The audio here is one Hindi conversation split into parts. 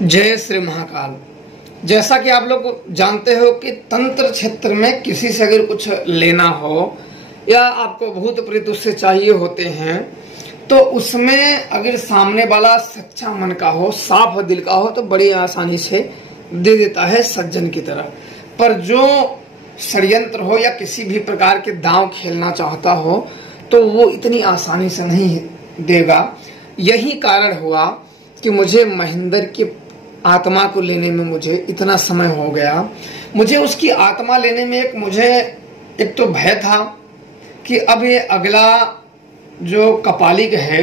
जय श्री महाकाल। जैसा कि आप लोग जानते हो कि तंत्र क्षेत्र में किसी से अगर कुछ लेना हो या आपको भूत प्रेत उससे चाहिए होते हैं तो उसमें अगर सामने वाला सच्चा मन का हो, साफ दिल का हो तो बड़ी आसानी से दे देता है सज्जन की तरह। पर जो षड्यंत्र हो या किसी भी प्रकार के दांव खेलना चाहता हो तो वो इतनी आसानी से नहीं देगा। यही कारण हुआ कि मुझे महेंद्र की आत्मा को लेने में मुझे इतना समय हो गया। मुझे उसकी आत्मा लेने में मुझे एक तो भय था कि अब ये अगला जो कपालिक है,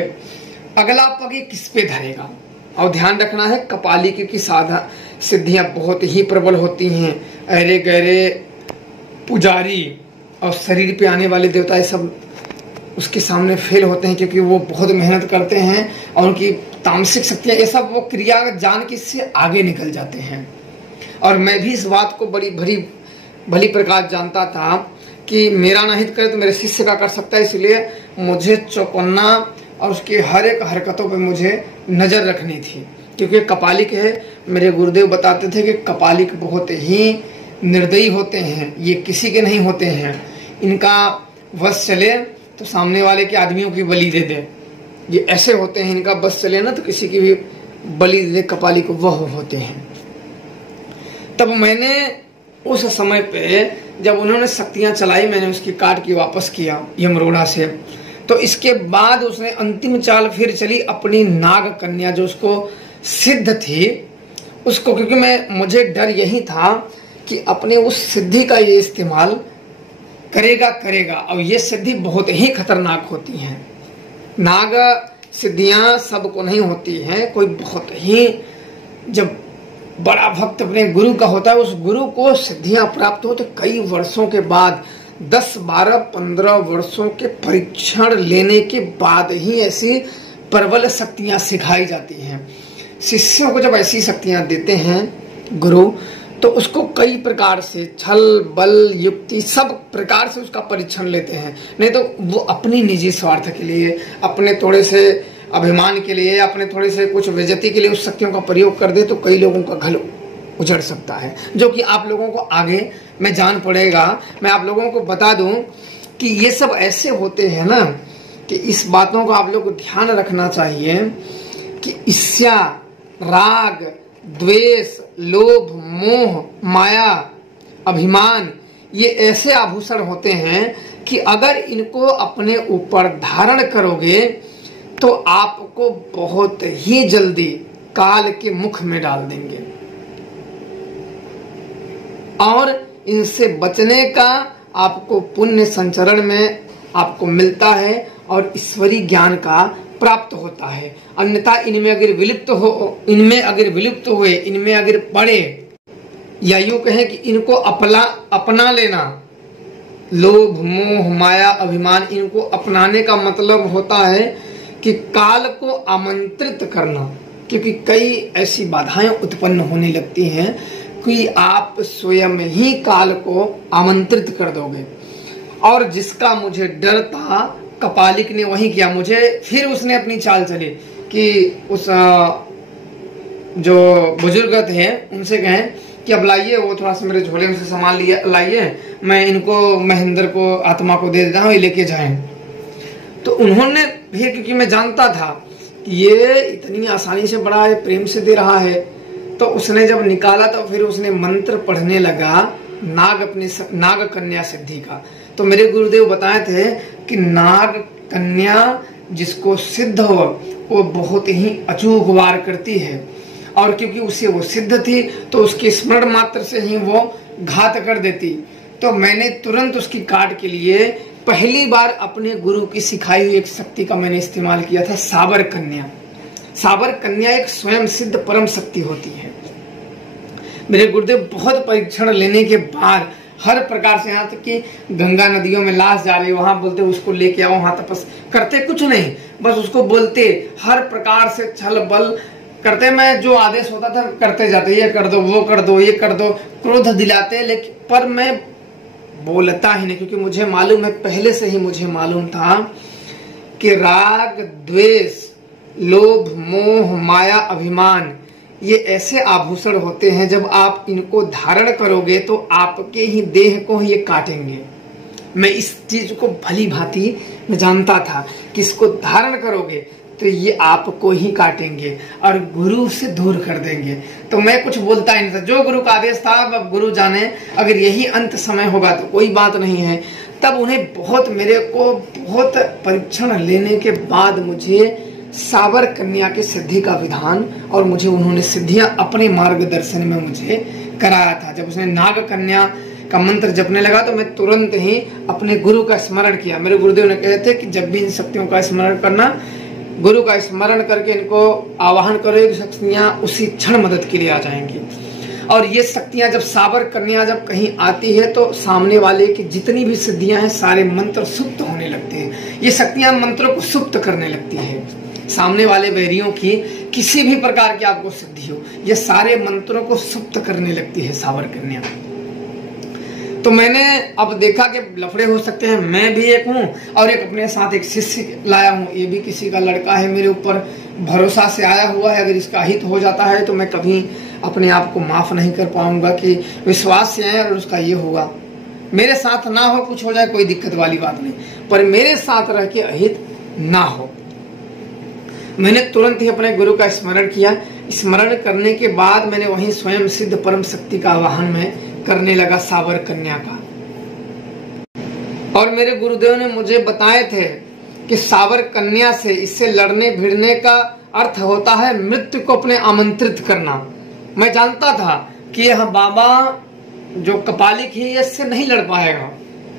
अगला पग ये किस पे धरेगा। और ध्यान रखना है, कपालिक की साधा सिद्धियां बहुत ही प्रबल होती हैं। अरे गहरे पुजारी और शरीर पे आने वाले देवता ये सब उसके सामने फेल होते हैं, क्योंकि वो बहुत मेहनत करते हैं और उनकी तामसिक शक्तियां ये सब वो क्रिया जान के इससे आगे निकल जाते हैं। और मैं भी इस बात को बड़ी भली प्रकार जानता था कि मेरा ना हित करे तो मेरे शिष्य का कर सकता है, इसलिए मुझे चौकन्ना और उसकी हर एक हरकतों पे मुझे नजर रखनी थी। क्योंकि कपालिक है, मेरे गुरुदेव बताते थे कि कपालिक बहुत ही निर्दयी होते हैं, ये किसी के नहीं होते हैं। इनका वश चले तो सामने वाले के आदमियों की बलि दे दे, ये ऐसे होते हैं। इनका बस चले ना तो किसी की भी बलि दे दे, कपालिक वह होते हैं। तब मैंने उस समय पे जब उन्होंने शक्तियां चलाई, मैंने उसकी काट के वापस किया यमरोड़ा से। तो इसके बाद उसने अंतिम चाल फिर चली अपनी नाग कन्या जो उसको सिद्ध थी उसको, क्योंकि मुझे डर यही था कि अपने उस सिद्धि का ये इस्तेमाल करेगा। और ये सिद्धि बहुत ही खतरनाक होती हैं। नाग सिद्धियां सबको नहीं होती हैं, कोई बहुत ही जब बड़ा भक्त अपने गुरु का होता है, उस गुरु को सिद्धियां प्राप्त होते कई वर्षों के बाद, 10, 12, 15 वर्षों के परीक्षण लेने के बाद ही ऐसी प्रबल शक्तियां सिखाई जाती हैं। शिष्यों को जब ऐसी शक्तियां देते हैं गुरु तो उसको कई प्रकार से छल बल युक्ति सब प्रकार से उसका परीक्षण लेते हैं। नहीं तो वो अपनी निजी स्वार्थ के लिए, अपने थोड़े से अभिमान के लिए, अपने थोड़े से कुछ बेइज्जती के लिए उस शक्तियों का प्रयोग कर दे तो कई लोगों का घर उजड़ सकता है, जो कि आप लोगों को आगे में जान पड़ेगा। मैं आप लोगों को बता दूं कि ये सब ऐसे होते हैं ना कि इस बातों को आप लोग को ध्यान रखना चाहिए कि ईर्ष्या, राग, द्वेष, लोभ, मोह, माया, अभिमान ये ऐसे आभूषण होते हैं कि अगर इनको अपने ऊपर धारण करोगे तो आपको बहुत ही जल्दी काल के मुख में डाल देंगे। और इनसे बचने का आपको पुण्य संचरण में आपको मिलता है और ईश्वरीय ज्ञान का प्राप्त होता है। अन्यथा इनमें अगर विलुप्त हुए, इनमें अगर पड़े, या यूं कहें कि इनको अपना लेना, लोभ, मोह, माया, अभिमान, इनको अपनाने का मतलब होता है कि काल को आमंत्रित करना। क्योंकि कई ऐसी बाधाएं उत्पन्न होने लगती हैं कि आप स्वयं ही काल को आमंत्रित कर दोगे। और जिसका मुझे डर था कपालिक ने वही किया। मुझे फिर उसने अपनी चाल चली कि उस जो बुजुर्ग थे उनसे कहें कि अब लाइए, वो थोड़ा सा मेरे झोले में से सामान लिए लाइए, मैं इनको महेंद्र को आत्मा को दे देता हूँ, ये लेके जाएं। तो उन्होंने भी, क्योंकि मैं जानता था ये इतनी आसानी से बड़ा प्रेम से दे रहा है, तो उसने जब निकाला तो फिर उसने मंत्र पढ़ने लगा नाग कन्या सिद्धि का। तो मेरे गुरुदेव बताए थे कि नाग कन्या जिसको सिद्ध हो वो बहुत ही अचूक वार करती है। और क्योंकि उसे वो सिद्ध थी तो उसके स्मरण मात्र से ही वो घात कर देती। तो मैंने तुरंत उसकी काट के लिए पहली बार अपने गुरु की सिखाई हुई एक शक्ति का मैंने इस्तेमाल किया था, साबर कन्या। साबर कन्या एक स्वयं सिद्ध परम शक्ति होती है। मेरे गुरुदेव बहुत परीक्षण लेने के बाद हर प्रकार से, यहाँ तक कि गंगा नदियों में लाश जा रही है वहां बोलते उसको लेके आओ, वहां तपस करते कुछ नहीं, बस उसको बोलते, हर प्रकार से छल बल करते। मैं जो आदेश होता था करते जाते, ये कर दो, वो कर दो, ये कर दो, क्रोध दिलाते, लेकिन पर मैं बोलता ही नहीं, क्योंकि मुझे मालूम है, पहले से ही मुझे मालूम था कि राग, द्वेष, लोभ, मोह, माया, अभिमान ये ऐसे आभूषण होते हैं, जब आप इनको धारण करोगे तो आपके ही देह को ये काटेंगे। मैं इस चीज को भली भांति मैं जानता था कि इसको धारण करोगे तो ये आपको ही काटेंगे और गुरु से दूर कर देंगे। तो मैं कुछ बोलता ही नहीं था, जो गुरु का आदेश था अब गुरु जाने, अगर यही अंत समय होगा तो कोई बात नहीं है। तब उन्हें बहुत परीक्षण लेने के बाद मुझे साबर कन्या की सिद्धि का विधान और मुझे उन्होंने सिद्धियां अपने मार्गदर्शन में मुझे कराया था। जब उसने नाग कन्या का मंत्र जपने लगा तो मैं तुरंत ही अपने गुरु का स्मरण किया। मेरे गुरुदेव ने कहे थे कि जब भी इन शक्तियों का स्मरण करना, गुरु का स्मरण करके इनको आवाहन करो, ये शक्तियां उसी क्षण मदद के लिए आ जाएंगी। और ये शक्तियां जब साबर कन्या जब कहीं आती है तो सामने वाले की जितनी भी सिद्धियां हैं सारे मंत्र सुप्त होने लगते हैं। ये शक्तियां मंत्रों को सुप्त करने लगती है। सामने वाले वैरियों की किसी भी प्रकार की आपको सिद्धि हो, ये सारे मंत्रों को सुप्त करने लगती है साबर कन्या। तो मैंने अब देखा कि लफड़े हो सकते हैं, मैं भी एक हूँ और एक अपने साथ एक शिष्य लाया हूँ, ये भी किसी का लड़का है, मेरे ऊपर भरोसा से आया हुआ है। अगर इसका हित हो जाता है तो मैं कभी अपने आप को माफ नहीं कर पाऊंगा कि विश्वास से है और उसका ये होगा। मेरे साथ ना हो, कुछ हो जाए कोई दिक्कत वाली बात नहीं, पर मेरे साथ रह के अहित ना हो। मैंने तुरंत ही अपने गुरु का स्मरण किया। स्मरण करने के बाद मैंने वहीं स्वयं सिद्ध परम शक्ति का आवाहन में करने लगा साबर कन्या का। और मेरे गुरुदेव ने मुझे बताए थे कि साबर कन्या से, इससे लड़ने भिड़ने का अर्थ होता है मृत्यु को अपने आमंत्रित करना। मैं जानता था कि यह बाबा जो कपालिक है ये इससे नहीं लड़ पाएगा।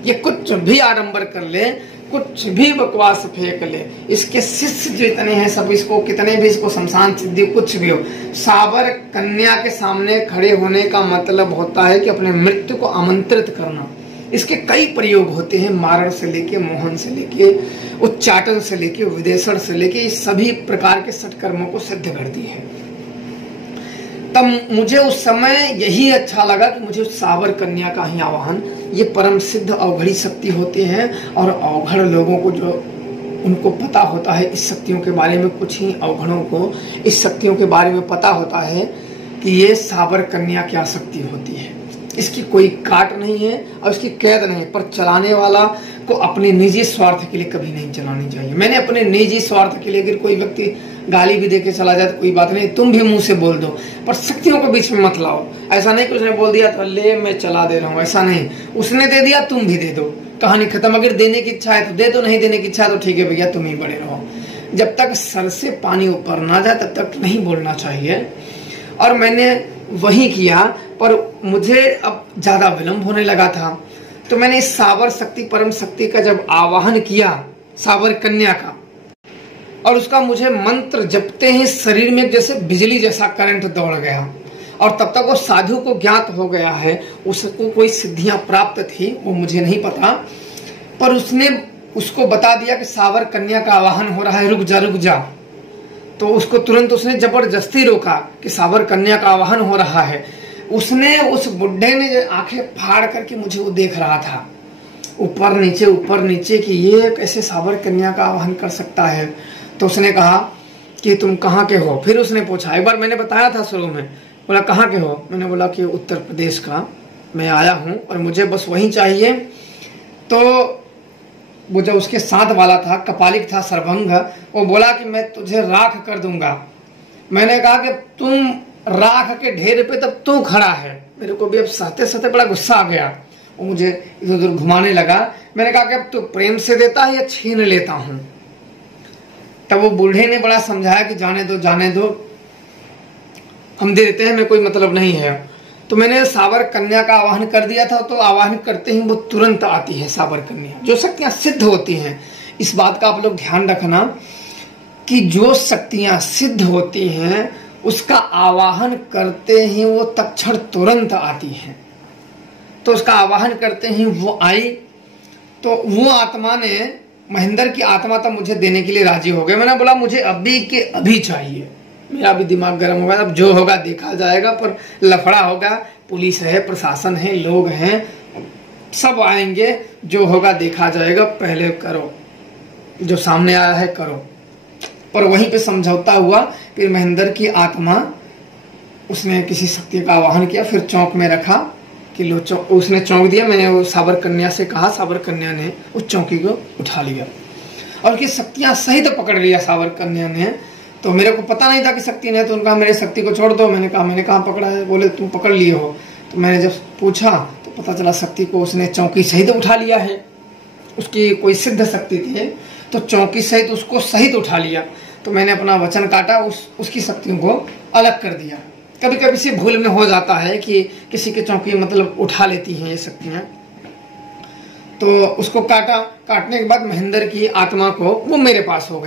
ये कुछ भी आडंबर कर ले, कुछ भी बकवास फेंक ले, इसके शिष्य जितने हैं सब इसको, कितने भी इसको शमशान सिद्धि कुछ भी हो, साबर कन्या के सामने खड़े होने का मतलब होता है कि अपने मृत्यु को आमंत्रित करना। इसके कई प्रयोग होते हैं, मारण से लेके, मोहन से लेके, उच्चाटन से लेके, विदेशण से लेके, इस सभी प्रकार के सत्कर्मों को सिद्ध कर दी है। तब मुझे उस समय यही अच्छा लगा कि मुझे साबर कन्या का ही आवाहन, ये परम सिद्ध अवघड़ी शक्ति होती है और अवघड़ लोगों को जो उनको पता होता है इस शक्तियों के बारे में, कुछ ही अवघड़ों को इस शक्तियों के बारे में पता होता है कि ये साबर कन्या क्या शक्ति होती है। इसकी कोई काट नहीं है और इसकी कैद नहीं है, पर चलाने वाला को अपने निजी स्वार्थ के लिए कभी नहीं चलानी चाहिए। मैंने अपने निजी स्वार्थ के लिए, अगर कोई व्यक्ति गाली भी देके चला जाए तो कोई बात नहीं, तुम भी मुंह से बोल दो, पर शक्तियों को बीच में मत लाओ। ऐसा नहीं कि उसने बोल दिया तो ले मैं चला दे रहा हूँ, ऐसा नहीं। उसने दे दिया, तुम भी दे दो, कहानी खत्म। अगर देने की इच्छा है तो दे दो, नहीं देने की इच्छा है तो ठीक है भैया तुम ही बड़े रहो। जब तक सर से पानी ऊपर ना जाए तब तक नहीं बोलना चाहिए। और मैंने वही किया, पर मुझे अब ज्यादा विलंब होने लगा था। तो मैंने इस साबर शक्ति परम शक्ति का जब आवाहन किया साबर कन्या का, और उसका मुझे मंत्र जपते ही शरीर में जैसे बिजली जैसा करंट दौड़ गया। और तब तक वो साधु को ज्ञात हो गया है, उसको कोई सिद्धियां प्राप्त थी वो मुझे नहीं पता, पर उसने उसको बता दिया कि साबर कन्या का आवाहन हो रहा है, रुक जा रुक जा। तो उसको तुरंत उसने जबरदस्ती रोका कि साबर कन्या का आवाहन हो रहा है। उसने, उस बुड्ढे ने आंखें फाड़ करके मुझे वो देख रहा था, ऊपर नीचे कि ये कैसे साबर कन्या का आवाहन कर सकता है। तो उसने कहा कि तुम कहाँ के हो। फिर उसने पूछा, एक बार मैंने बताया था शुरू में, बोला कहाँ के हो। मैंने बोला कि उत्तर प्रदेश का मैं आया हूँ और मुझे बस वही चाहिए। तो वो जो उसके साथ वाला था, कपालिक था, सर्वंग, वो बोला कि मैं तुझे राख कर दूंगा। मैंने कहा कि तुम राख के ढेर पे तब तू खड़ा है। मेरे को भी अब सहते सहते बड़ा गुस्सा आ गया, वो मुझे इधर उधर घुमाने लगा। मैंने कहा कि अब तू प्रेम से देता है या छीन लेता हूं। तब वो बूढ़े ने बड़ा समझाया कि जाने दो, हम दे देते हैं, हमें कोई मतलब नहीं है। तो मैंने साबर कन्या का आवाहन कर दिया था। तो आवाहन करते ही वो तुरंत आती है साबर कन्या। जो शक्तियां सिद्ध होती हैं, इस बात का आप लोग ध्यान रखना कि जो शक्तियां सिद्ध होती हैं उसका आवाहन करते ही वो तत्क्षण तुरंत आती हैं। तो उसका आवाहन करते ही वो आई। तो वो आत्मा ने, महेंद्र की आत्मा तब मुझे देने के लिए राजी हो गए। मैंने बोला मुझे अभी के अभी चाहिए। मेरा भी दिमाग गर्म होगा, अब जो होगा देखा जाएगा, पर लफड़ा होगा, पुलिस है, प्रशासन है, लोग हैं, सब आएंगे, जो होगा देखा जाएगा, पहले करो, जो सामने आया है करो। पर वहीं पे समझौता हुआ। फिर महेंद्र की आत्मा उसने किसी शक्ति का आवाहन किया, फिर चौक में रखा कि लो उसने चौंक दिया। मैंने वो साबर कन्या से कहा, साबर कन्या ने उस चौकी को उठा लिया और की शक्तियां सहित पकड़ लिया साबर कन्या ने। तो मेरे को पता नहीं था कि शक्ति ने, तो उनका मेरे शक्ति को छोड़ दो। मैंने कहा मैंने कहाँ पकड़ा है? बोले तुम पकड़ लिए हो। तो मैंने जब पूछा तो पता चला शक्ति को उसने चौकी सहित उठा लिया है। उसकी कोई सिद्ध शक्ति थी, तो चौकी सहित उसको सहित उठा लिया। तो मैंने अपना वचन काटा, उसकी शक्तियों को अलग कर दिया। कभी कभी से भूल में हो जाता है कि किसी की चौकी मतलब उठा लेती हैं ये शक्तियां। तो उसको काटा, काटने के बाद महेंद्र की आत्मा को वो मेरे पास हो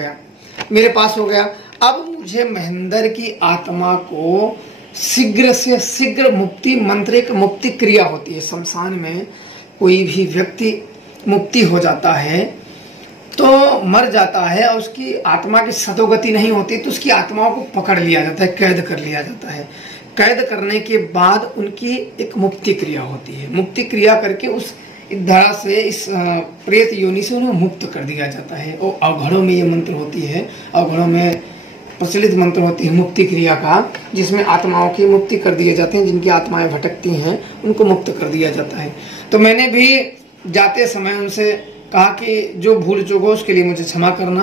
गया। अब मुझे महेंद्र की आत्मा को शीघ्र से शीघ्र मुक्ति, मंत्रिक मुक्ति क्रिया होती है। शमशान में कोई भी व्यक्ति मुक्ति हो जाता है तो मर जाता है और उसकी आत्मा की सदोगति नहीं होती, तो उसकी आत्माओं को पकड़ लिया जाता है, कैद कर लिया जाता है। कैद करने के बाद उनकी एक मुक्ति क्रिया होती है। मुक्ति क्रिया करके उस धरा से, इस प्रेत योनि से उन्हें मुक्त कर दिया जाता है। और अवघड़ों में ये मंत्र होती है, अवघड़ों में प्रचलित मंत्र होती है मुक्ति क्रिया का, जिसमें आत्माओं की मुक्ति कर दिए जाते हैं। जिनकी आत्माएं भटकती हैं उनको मुक्त कर दिया जाता है। तो मैंने भी जाते समय उनसे कहा कि जो भूल चूक हो उसके लिए मुझे क्षमा करना,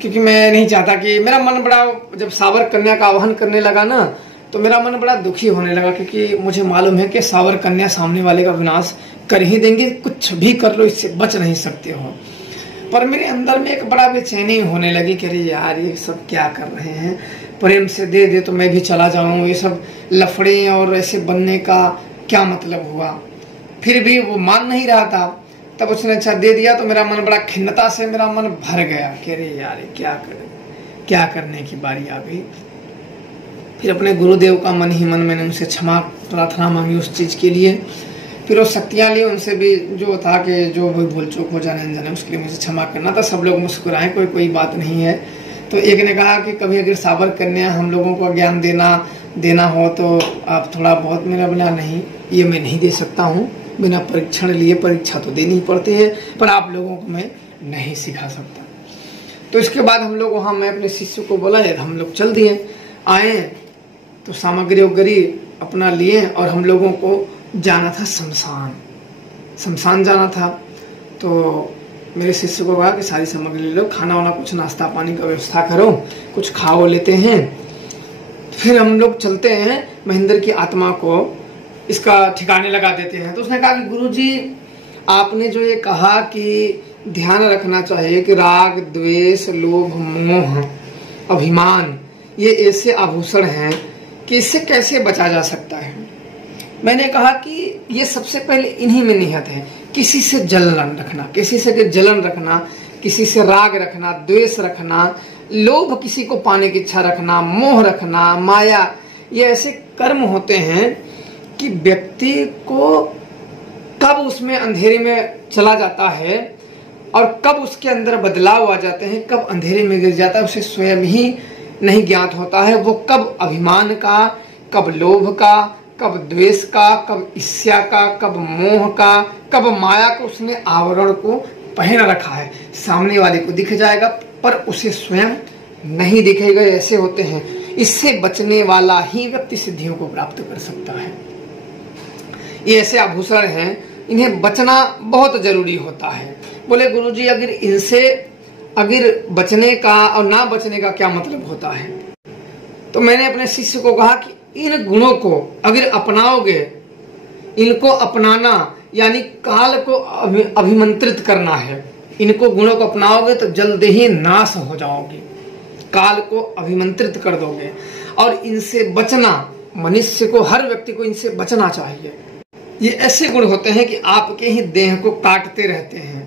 क्योंकि मैं नहीं चाहता कि मेरा मन बड़ा, जब साबर कन्या का आह्वान करने लगा ना तो मेरा मन बड़ा दुखी होने लगा, क्योंकि मुझे मालूम है कि साबर कन्या सामने वाले का विनाश कर ही देंगे। कुछ भी कर लो, इससे बच नहीं सकते हो। पर मेरे अंदर में एक बड़ा बेचैनी होने लगी कि अरे यार ये सब क्या कर रहे हैं, प्रेम से दे दे तो मैं भी चला जाऊं, ये सब लफड़े और ऐसे बनने का क्या मतलब हुआ। फिर भी वो मान नहीं रहा था। तब उसने अच्छा दे दिया तो मेरा मन बड़ा खिन्नता से मेरा मन भर गया कि अरे यार क्या करने की बारी आ गई। फिर अपने गुरुदेव का मन ही मन मैंने उनसे क्षमा प्रार्थना मांगी उस चीज के लिए। फिर वो शक्तियां ली उनसे भी, जो था कि जो भी भूल चूक हो जाने जाने उसके लिए मुझे क्षमा करना था। सब लोग मुस्कुराए, कोई बात नहीं है। तो एक ने कहा कि कभी अगर साबर कन्या हम लोगों को ज्ञान देना हो तो आप थोड़ा बहुत मेरा बना, नहीं ये मैं नहीं दे सकता हूँ, बिना परीक्षण लिए। परीक्षा तो देनी ही पड़ती है, पर आप लोगों को मैं नहीं सिखा सकता। तो इसके बाद हम लोग वहाँ, मैं अपने शिष्य को बोला, हम लोग चल दिए। आए तो सामग्री वगैरह अपना लिए और हम लोगों को जाना था शमशान जाना था। तो मेरे शिष्य को कहा कि सारी सामग्री ले लो, खाना वाना कुछ नाश्ता पानी का व्यवस्था करो, कुछ खाओ लेते हैं। फिर हम लोग चलते हैं, महेंद्र की आत्मा को इसका ठिकाने लगा देते हैं। तो उसने कहा कि गुरुजी आपने जो ये कहा कि ध्यान रखना चाहिए कि राग, द्वेष, लोभ, मोह, अभिमान ये ऐसे आभूषण हैं कि इससे कैसे बचा जा सकता है। मैंने कहा कि ये सबसे पहले इन्हीं में निहित है। किसी से जलन रखना, किसी से जलन रखना, किसी से राग रखना, द्वेष रखना, लोभ किसी को पाने की इच्छा रखना, मोह रखना, माया, ये ऐसे कर्म होते हैं कि व्यक्ति को कब उसमें अंधेरे में चला जाता है और कब उसके अंदर बदलाव आ जाते हैं, कब अंधेरे में गिर जाता है, उसे स्वयं ही नहीं ज्ञात होता है। वो कब अभिमान का, कब लोभ का, कब द्वेष का, कब ईर्ष्या का, कब मोह का, कब माया का उसने आवरण को पहन रखा है। सामने वाले को दिख जाएगा पर उसे स्वयं नहीं दिखेगा। ऐसे होते हैं। इससे बचने वाला ही व्यक्ति सिद्धियों को प्राप्त कर सकता है। ये ऐसे आभूषण हैं, इन्हें बचना बहुत जरूरी होता है। बोले गुरुजी अगर इनसे बचने का और ना बचने का क्या मतलब होता है। तो मैंने अपने शिष्य को कहा कि इन गुणों को अगर अपनाओगे, इनको अपनाना यानी काल को अभिमंत्रित करना है। इनको गुणों को अपनाओगे तो जल्द ही नाश हो जाओगे, काल को अभिमंत्रित कर दोगे। और इनसे बचना, मनुष्य को, हर व्यक्ति को इनसे बचना चाहिए। ये ऐसे गुण होते हैं कि आपके ही देह को काटते रहते हैं,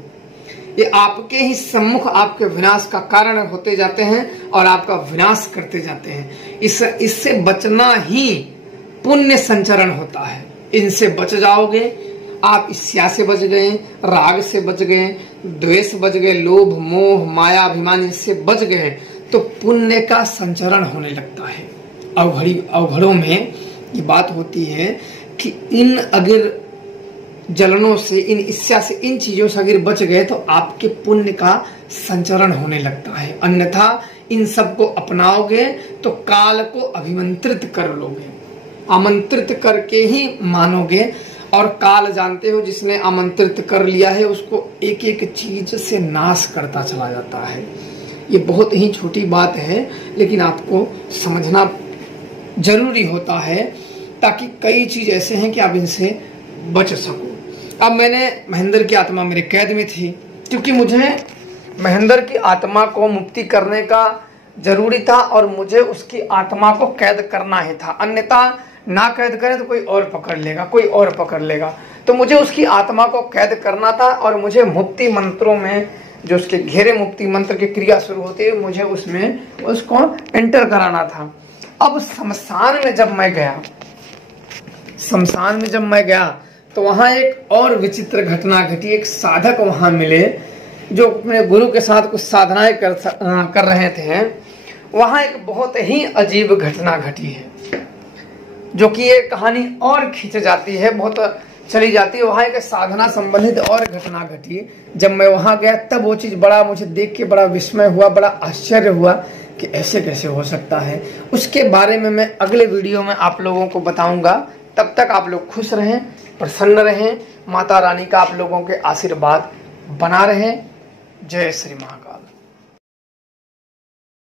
ये आपके ही सम्मुख आपके विनाश का कारण होते जाते हैं और आपका विनाश करते जाते हैं। इससे बचना ही पुण्य संचरण होता है। इनसे बच जाओगे, आप ईर्ष्या से बच गए, राग से बच गए, द्वेष बच गए, लोभ, मोह, माया, अभिमान, इससे बच गए तो पुण्य का संचरण होने लगता है। अवघड़ों में ये बात होती है कि इन अगर जलनों से, इन ईर्ष्या से, इन चीजों से अगर बच गए तो आपके पुण्य का संचरण होने लगता है। अन्यथा इन सब को अपनाओगे तो काल को अभिमंत्रित कर लोगे। आमंत्रित करके ही मानोगे। और काल जानते हो, जिसने आमंत्रित कर लिया है उसको एक एक चीज से नाश करता चला जाता है। ये बहुत ही छोटी बात है, लेकिन आपको समझना जरूरी होता है, ताकि कई चीज ऐसे हैं कि आप इनसे बच सको। अब मैंने महेंद्र की आत्मा मेरे कैद में थी, क्योंकि मुझे महेंद्र की आत्मा को मुक्ति करने का जरूरी था और मुझे उसकी आत्मा को कैद करना ही था, अन्यथा ना कैद करें तो कोई और पकड़ लेगा, कोई और पकड़ लेगा। तो मुझे उसकी आत्मा को कैद करना था और मुझे मुक्ति मंत्रों में, जो उसके घेरे मुक्ति मंत्र की क्रिया शुरू होती है, मुझे उसमें उसको एंटर कराना था। अब शमशान में जब मैं गया तो वहां एक और विचित्र घटना घटी। एक साधक वहां मिले जो अपने गुरु के साथ कुछ साधनाएं कर रहे थे। वहां एक बहुत ही अजीब घटना घटी है, जो कि ये कहानी और खींच जाती है, बहुत चली जाती है। वहां एक साधना संबंधित और घटना घटी। जब मैं वहां गया तब वो चीज बड़ा मुझे देख के बड़ा विस्मय हुआ, बड़ा आश्चर्य हुआ कि ऐसे कैसे हो सकता है। उसके बारे में मैं अगले वीडियो में आप लोगों को बताऊंगा। तब तक आप लोग खुश रहें, प्रसन्न रहें, माता रानी का आप लोगों के आशीर्वाद बना रहे। जय श्री महाकाल।